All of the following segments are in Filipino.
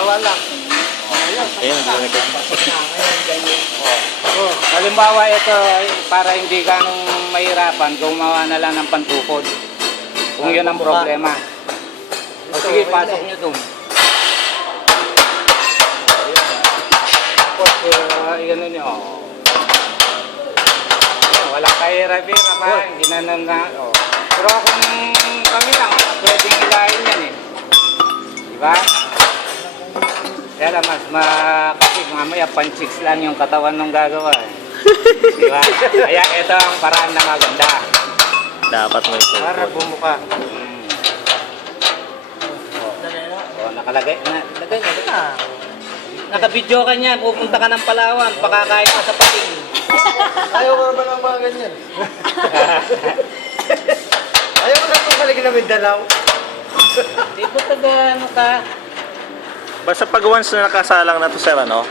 halimbawa lang. Ayun, Halimbawa ito, para hindi ganong mahirapan, gumawa na lang ng pantukod. Kung yun ang problema. O sige, pasok nyo doon. Tapos, yun nyo. Walang kahirap-hirap ha, hindi na nga. Pero kung kami lang, pwedeng ilahin yan eh. Diba? Kaya lang, kasi mamaya pan-chicks lang yung katawan nung gagawa eh. Diba? Kaya ito ang paraan na maganda. dapat may Para tukod. bumuka. Nakalagay na. Naka-video ka niyan, pupunta ka ng Palawan, pakakain ka sa pating. Ayaw ko naman ng mga ganyan. Ayaw ko na itong kaligin na Mindanao. Di ba taga ka? Basta pag once na nakasalang na to sir, ano?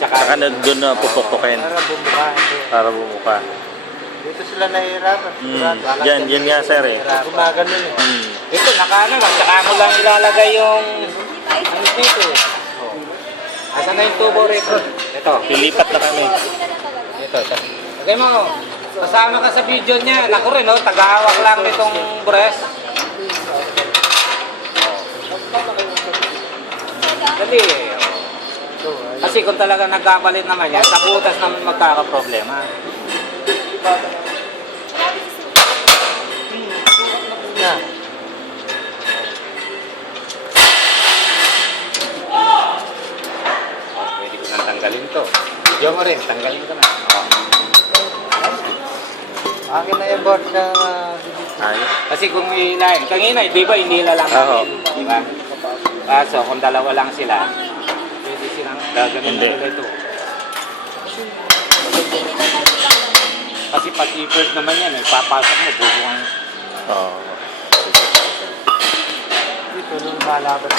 Saka na doon na pupukpukin Para bumuka. para bumuka. Dito sila nahihirapan. Yan nga sir eh. Gumagano eh. Ito, nakaano lang, saka mo lang ilalagay yung ano dito. Asan na yung tubo rito? Ito. Pilipat na kami. Ito. Okay mo, kasama ka sa video niya. Ako rin, no? Tagahawak lang nitong breast. Dali. Kasi kung talaga nagkapalit naman yan, sa butas naman magkakaproblema. Na. Pwede ko nang tanggalin to. Video mo rin, tanggalin ko na. Akin na yung board na Ayos. Kasi kung ilahin, kanina, di ba inila lang namin, di ba? Kaso kung dalawa lang sila, pwede silang gagawin na nila ito. Kasi pag i-first naman yan, papasok mo, bubuang. Oo. dito nung malaban.